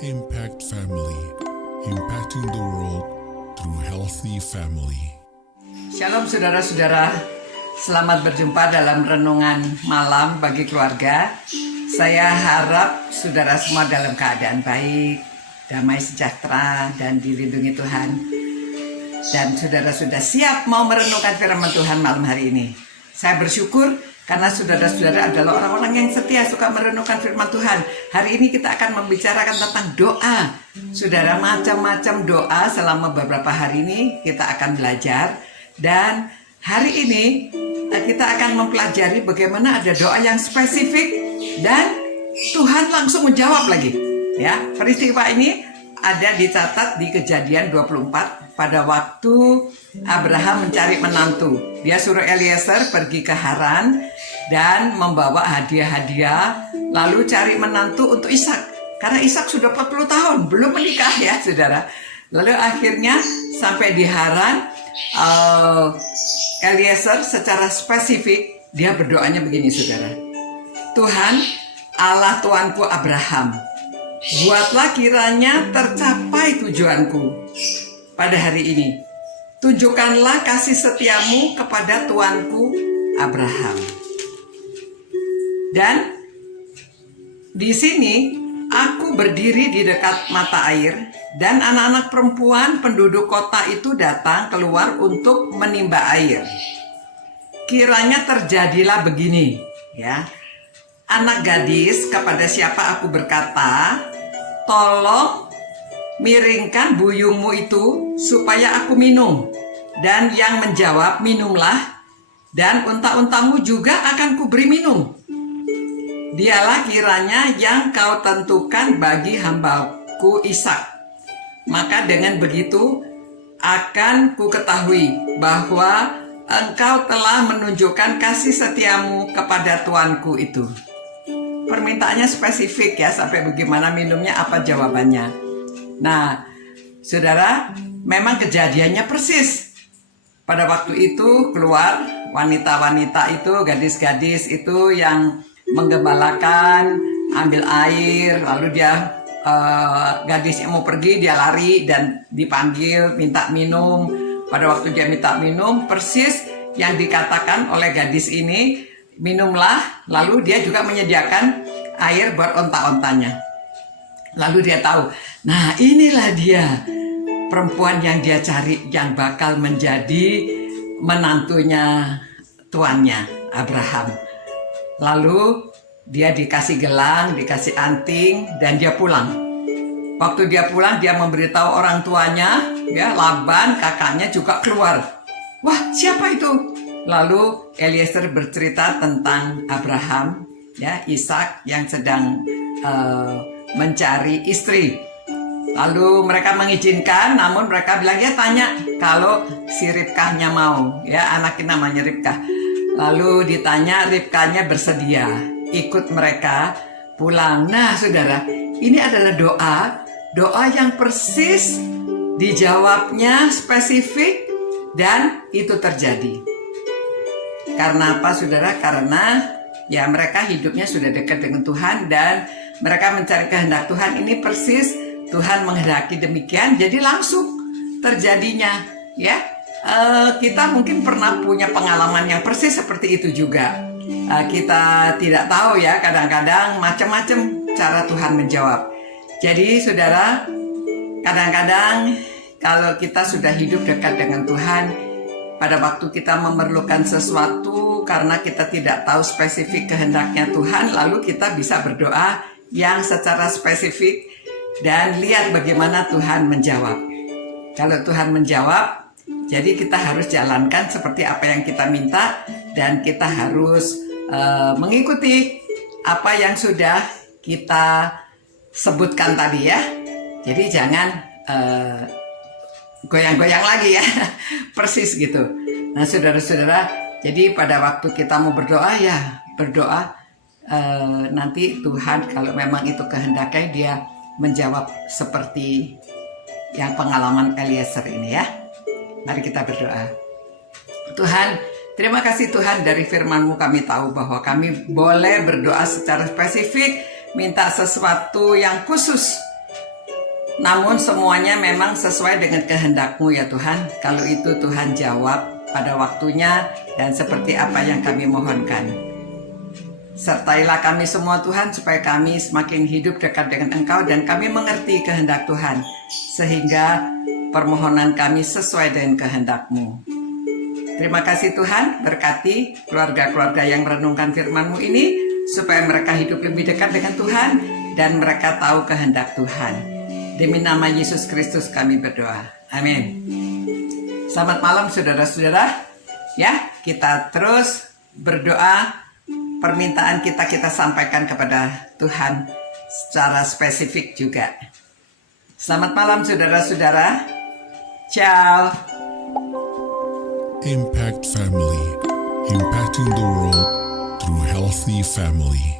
Impact Family, impacting the world through healthy family. Shalom saudara-saudara, selamat berjumpa dalam renungan malam bagi keluarga. Saya harap saudara semua dalam keadaan baik, damai sejahtera, dan dilindungi Tuhan. Dan saudara sudah siap mau merenungkan firman Tuhan malam hari ini. Saya bersyukur karena saudara-saudara adalah orang-orang yang setia suka merenungkan firman Tuhan. Hari ini kita akan membicarakan tentang doa. Saudara, macam-macam doa selama beberapa hari ini kita akan belajar. Dan hari ini kita akan mempelajari bagaimana ada doa yang spesifik dan Tuhan langsung menjawab lagi. Ya, peristiwa ini ada dicatat di Kejadian 24 pada waktu Abraham mencari menantu. Dia suruh Eliezer pergi ke Haran dan membawa hadiah-hadiah, lalu cari menantu untuk Ishak. Karena Ishak sudah 40 tahun, belum menikah ya saudara. Lalu akhirnya sampai di Haran, Eliezer secara spesifik, dia berdoanya begini saudara. Tuhan, Allah Tuanku Abraham, buatlah kiranya tercapai tujuanku pada hari ini. Tunjukkanlah kasih setiamu kepada Tuanku Abraham. Dan di sini aku berdiri di dekat mata air dan anak-anak perempuan penduduk kota itu datang keluar untuk menimba air. Kiranya terjadilah begini, ya. Anak gadis kepada siapa aku berkata, tolong miringkan buyungmu itu supaya aku minum. Dan yang menjawab, minumlah, dan unta-untamu juga akan kuberi minum. Dialah kiranya yang kau tentukan bagi hambaku Ishak. Maka dengan begitu akan ku ketahui bahwa engkau telah menunjukkan kasih setiamu kepada tuanku itu. Permintaannya spesifik ya, sampai bagaimana minumnya, apa jawabannya. Nah, saudara, memang kejadiannya persis. Pada waktu itu keluar wanita-wanita itu, gadis-gadis itu yang menggembalakan, ambil air, lalu dia gadis yang mau pergi, dia lari dan dipanggil, minta minum. Pada waktu dia minta minum, persis yang dikatakan oleh gadis ini, minumlah, lalu dia juga menyediakan air buat onta-ontanya. Lalu dia tahu, nah inilah dia perempuan yang dia cari, yang bakal menjadi menantunya tuannya Abraham. Lalu dia dikasih gelang, dikasih anting, dan dia pulang. Waktu dia pulang, dia memberitahu orang tuanya, ya, Laban kakaknya juga keluar. Wah, siapa itu? Lalu Eliezer bercerita tentang Abraham, ya, Ishak yang sedang mencari istri. Lalu mereka mengizinkan, namun mereka bilang, ya tanya kalau si Ribkahnya mau, ya, anaknya namanya Ribkah. Lalu ditanya, Ribkahnya bersedia ikut mereka pulang. Nah saudara, ini adalah doa yang persis, dijawabnya spesifik, dan itu terjadi. Karena apa saudara? Karena ya mereka hidupnya sudah dekat dengan Tuhan dan mereka mencari kehendak Tuhan. Ini persis Tuhan menghendaki demikian, jadi langsung terjadinya. Ya, kita mungkin pernah punya pengalaman yang persis seperti itu juga. Kita tidak tahu ya, kadang-kadang macam-macam cara Tuhan menjawab. Jadi saudara, kadang-kadang kalau kita sudah hidup dekat dengan Tuhan, pada waktu kita memerlukan sesuatu karena kita tidak tahu spesifik kehendaknya Tuhan, lalu kita bisa berdoa yang secara spesifik dan lihat bagaimana Tuhan menjawab. Kalau Tuhan menjawab, jadi kita harus jalankan seperti apa yang kita minta dan kita harus mengikuti apa yang sudah kita sebutkan tadi ya. Jadi jangan goyang-goyang lagi ya, persis gitu. Nah saudara-saudara, jadi pada waktu kita mau berdoa ya berdoa, nanti Tuhan kalau memang itu kehendaknya dia menjawab seperti yang pengalaman Eliezer ini ya. Mari kita berdoa. Tuhan, terima kasih Tuhan, dari firman-Mu kami tahu bahwa kami boleh berdoa secara spesifik, minta sesuatu yang khusus Namun semuanya memang sesuai dengan kehendak-Mu ya Tuhan. Kalau itu Tuhan jawab pada waktunya dan seperti apa yang kami mohonkan. Sertailah kami semua Tuhan supaya kami semakin hidup dekat dengan Engkau dan kami mengerti kehendak Tuhan. Sehingga permohonan kami sesuai dengan kehendak-Mu. Terima kasih Tuhan, berkati keluarga-keluarga yang merenungkan firman-Mu ini supaya mereka hidup lebih dekat dengan Tuhan dan mereka tahu kehendak Tuhan. Demi nama Yesus Kristus kami berdoa. Amin. Selamat malam saudara-saudara. Ya, kita terus berdoa. Permintaan kita sampaikan kepada Tuhan secara spesifik juga. Selamat malam saudara-saudara. Ciao. Impact Family, impacting the world through healthy family.